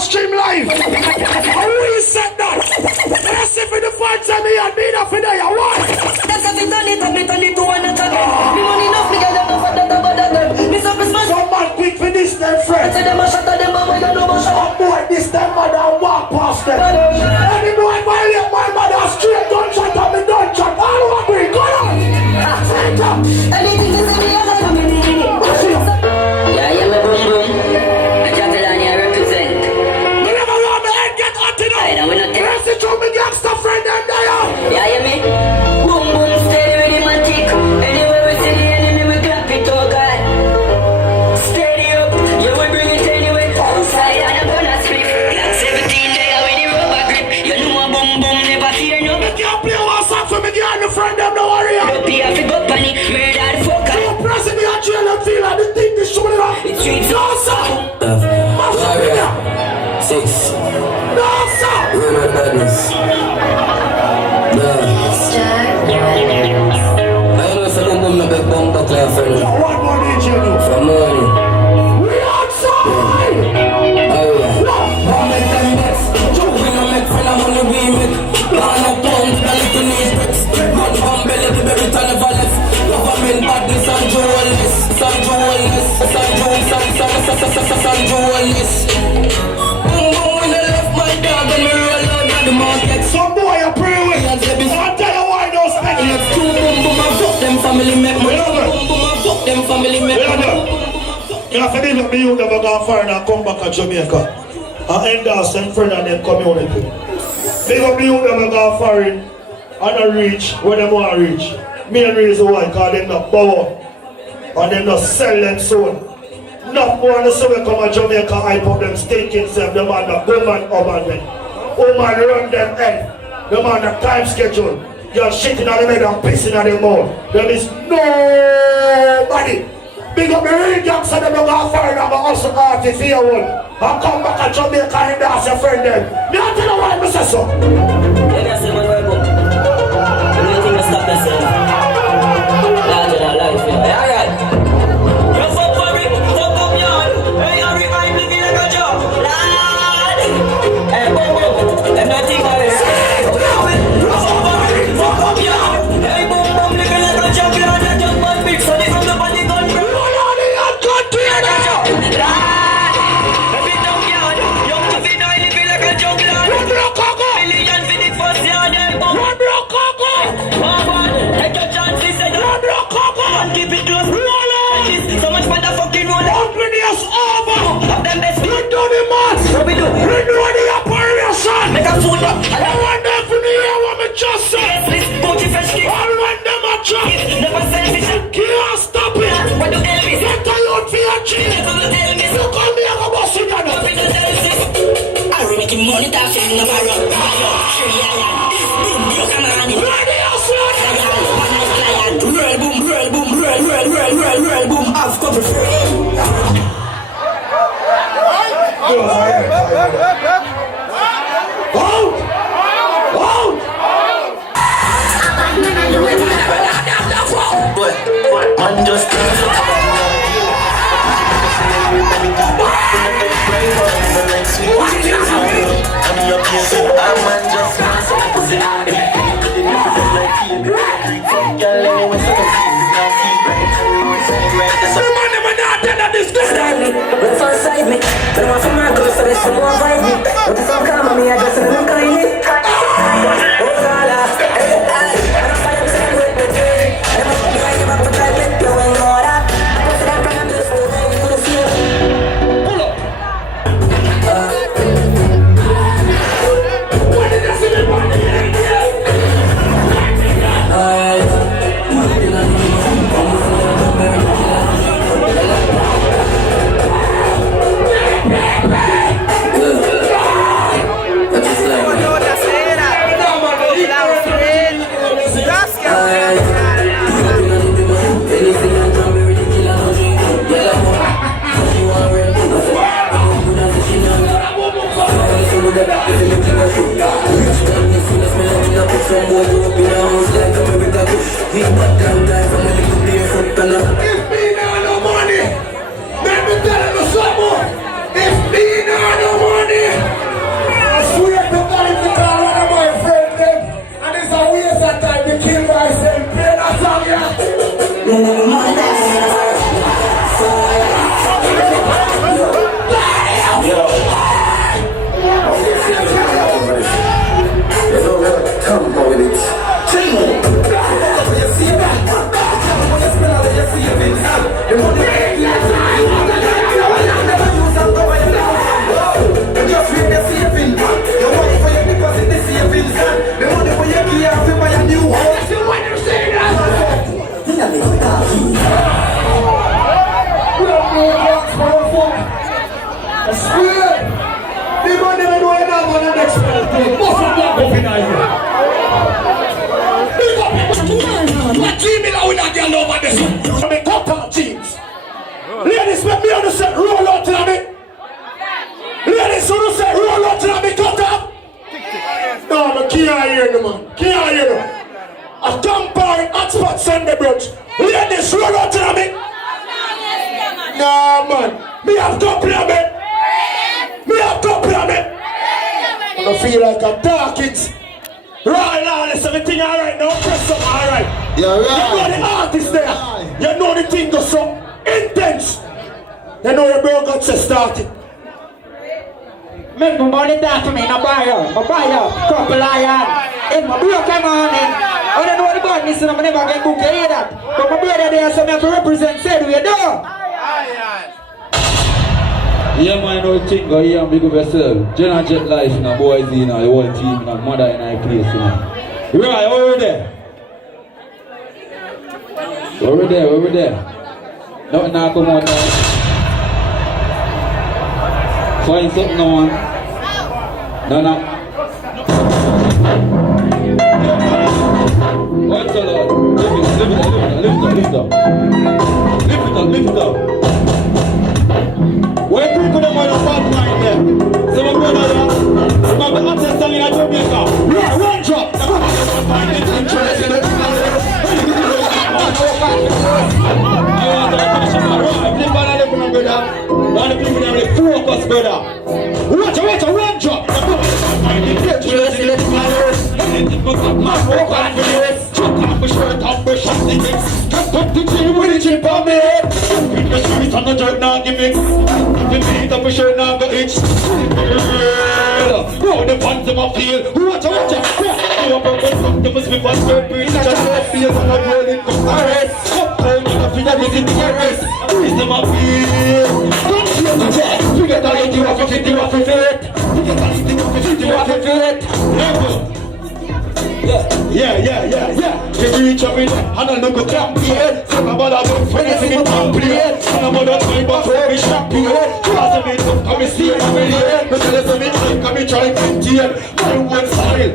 Stream live. I really said that. Let's see for the first time me and me that for there. What? That's a bit on it to one another. Me money enough, me get enough for that about that. Me so Christmas. Some man quick for this them friends. Say them a shot at them, but we don't know much. Oh boy, this them mother and walk past them. Any boy violate my mother straight gunshot and me gunshot. All agree. Go on. Anything you say me, I got me in it. Yeah, yeah, me boom boom. I travel on here represent. I know we not take Press it to me gangster friend and there. Yeah, you me? Boom boom, steady with him and tick. Anywhere we see the enemy, we clap it, oh God. Steady up, you will bring it anyway. Outside and I'm gonna split. Like 17 there with the rubber grip. You know a boom boom, never fear no. You can't play one song for me, girl, the friend them, no worry. Don't be a fig up on it, murder the fucker. You press me and jail and feel like the thing is showing up. It's sweet. No, sir. Warrior 6. No, sir. We're not badness. No. I know some of them no big bomb back like friend. What more did you do? For money. We outside. Oh yeah. I make them best. We no make friend of money we make. Down up on with a little knee bricks. Run from belly to berry to never left. Government badness and jewelness. Some jewelness. Some jewelness. Boom boom when I left my dog and me roll out of the market. Some boy you pray with. I'll tell you why those things. Let's do boom boom and fuck them family make money. Boom boom and fuck them family make money. You have to leave me you never go far and come back to Jamaica. And end up some friend and them community. Big up you never go far in and not reach where they want to reach. Main reason why, because they not power and they not sell them soon. Not more than so we come to Jamaica, hype up them staking self, them on the woman urban men. Woman run them head, them on the time schedule. You're shitting on them head and pissing on them mouth. There is nobody. Big up the real gangster, them don't go far and also artist for your one. And come back to Jamaica and dance your friend them. Me don't tell you why I say so. Yeah, that's the one where I go. You don't think I stop myself? Larger than life, yeah. Alright. You fuck for it, fuck up yard. Hey, Harry, I'm living like a job. Lad! Hey, boom, boom. Them not think of it. You fuck for it, fuck up yard. Hey, boom, boom, living like a job. Lad, I just want big sonny from the body gun. Lad! Every dog yard. Young to be now living like a job, lad. Million for the first yard, hey, boom. Take your chances, say don't block up and keep it close. So much motherfucking roll. Company's over. Have them best. You do the mass. What we do? You do the operation. Make a food up. I want them for me, I want me just say. This booty fresh kick. I want them a trap. Never selfish. Can't stop it. What do Elvis? Let the youth for your cheese. Never will Elvis. You come here and boss it down. What we do Elvis? I will make him money talk to him tomorrow. Boom, you come on. Ready or slow? Roll boom, roll boom, roll boom, I've got a friend. Out! Out! I'm just Look for side me, but I'm from my girl, so they should more vibe me. swear. The man never know you're not going to next minute. Most of them go in here. What leave me now with that girl over this one? I'm a cut-out jeans. Ladies, let me understand. Roll out to me. Ladies, who say roll out to me, cut up? No, but can't hear the man. Can't hear them. A campfire hotspot Sunday brunch. Ladies, roll out to me. No, man. Me have compliment. Me have compliment. I feel like I'm talking. Right now, there's everything alright now. Press up, alright. You're right. You know the artist there. You know the thing goes so intense. You know your bro got to start it. Make my money down to me, no buy up, couple lion. If my bro come on in, I don't know what the bad listen, I'm never get booked, you hear that? But my brother there, so I have to represent, said we do. Yeah, man, no thing go here and big up yourself. Jenna Jet Life, you know, boys, you know, the whole team, you know, mother in our place, you know. Right, over there. Over there. Nothing now come on now. Find something on. No. What's the Lord? Lift up. Where people don't want to start mine there. So my brother there, my artist song in Jamaica. Yeah, one drop. One of the people that focus, brother. Watch, one drop. My shirt off, brush off the mix. Just put the chin with the chip on me. Put the street on the jerk, now give mix. The beat of my shirt, now go itch. Roll the pants in my field. Watch. You have a something must be fast, but breathe. Just feel on a rolling to Paris. Up down, you have to visit the arrest. Breathe them up here. Don't feel the jet. You get a lady, you have to fit, you have to fit. You get a lady, you have to fit, you have to fit. Yeah. You reach up in and I look at champion. Some about a book when you see me champion. Some about a time but for me champion. Cause me to come and see I'm in here. But tell us me time come and try and maintain my one style.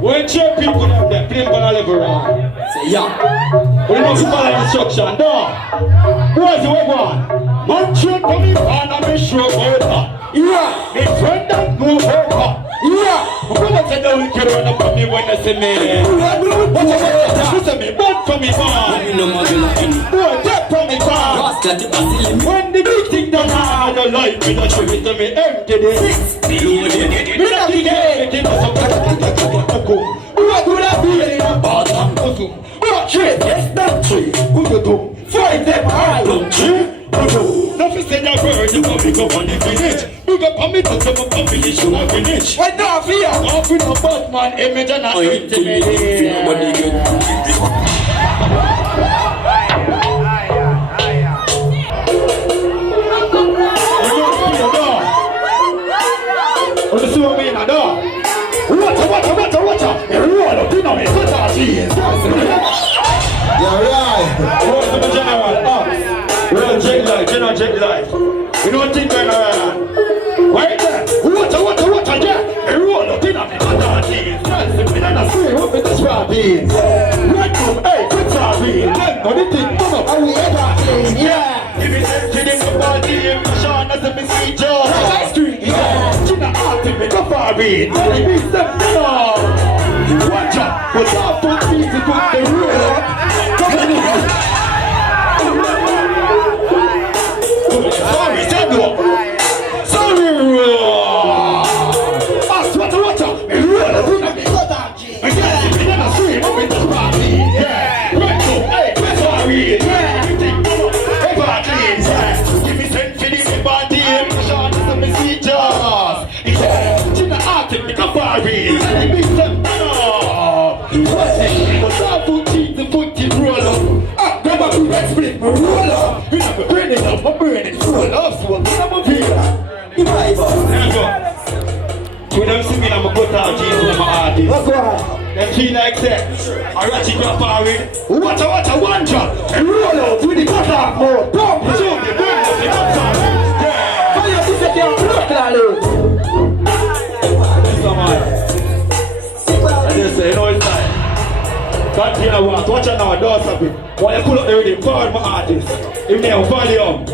When champion come up there, play gonna level around. Say yeah. We must follow instruction, no. What's the weapon? Man train coming on and be sure about that. Yeah, my friend don't move over. Yeah, I'm gonna say that we can run up on me when I say me. What you say me? Bad for me, man. Boy, that for me, man. When the big thing done hard, the life me not show it to me empty this. Me not get it. What would I be in a bottom? What trade? Yes, that tree. Who you do? Fight them high. Don't you? Nothing said that bird, you go big up on the village. Big up on me to come up and finish you a finish. Why not fear? Off with a Batman image and a intimidate. Nobody good. You see what I mean? Watch out. You roll up, you know me. Watch out, please. You're right. What's the general? Real jet life. You don't think going on? Wait there. Watch out, yeah. You roll up, you know me. Watch out, please. That's the what with the swabbing. Red room, hey, quit swabbing. Then, no, the thing, come up. Are we ever? Yeah. If it's empty, then the body, Sean has a message. Yeah. You're not acting with the swabbing. Let me step down. Watch out. What's up, for me to put the rule? Come on. My brain is full of soul. I'm a beer. You might when them see me, I'm a good out Jesus, my artist. What's that? Them feel like that. I ratchet your power. Watch one drop. And roll talk more. Talk more. Shoot me, bring up the outside. Yeah. How you think you can block that load? Come on. I just say, you know it's time. Continue walk. Watch out now, don't stop it. When you pull up the rhythm, call my artist. If they have volume,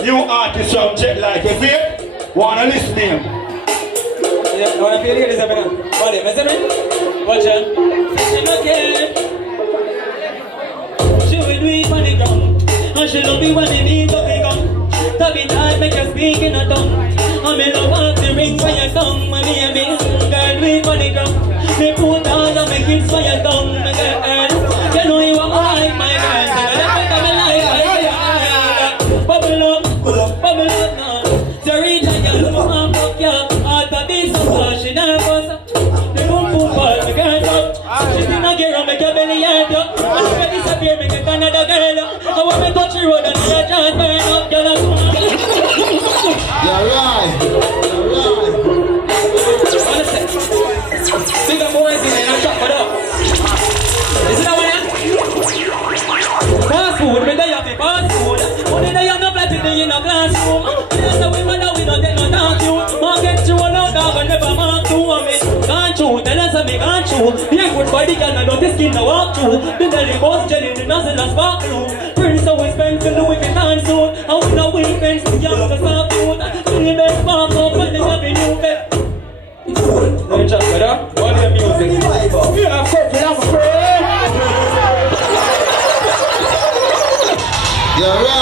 new artist from Jet Like. You see it? Wanna listen to him? Yeah, I wanna feel it is happening. Volume, is it? Watch out. She no care. She will do it for the ground. And she love me when they need to be gone. Tap it hard, make you speak in a tongue. And me love walk the ring for your tongue. My baby, girl, do it for the ground. Me put all of my kids for your tongue, my girl. You know you are like my girl. Bubble up now. Sarita, you know I'm up, yeah. After this, she never goes. The boom boom ball, me can't stop. She did not get around, make your belly hurt, yo. And if I disappear, make it another girl, yo. I want me touch the road and your chance burn up, girl. You're right. See the boys in there and chop it up. Is it that one? Fast food, me die happy fast food. Only die have no plastic in a classroom. That's the way we don't take no talk to. Market through a lot of and never mark to me. Can't shoot, tell us me can't shoot. Be a good body girl, I don't skin to walk through. The belly boss jelly, the nozzle and spark through. Prince always spend to Louis Vuitton suit. And with no weekends, we have to stop food. See the best spark up when they have a new bed. Let me check, brother.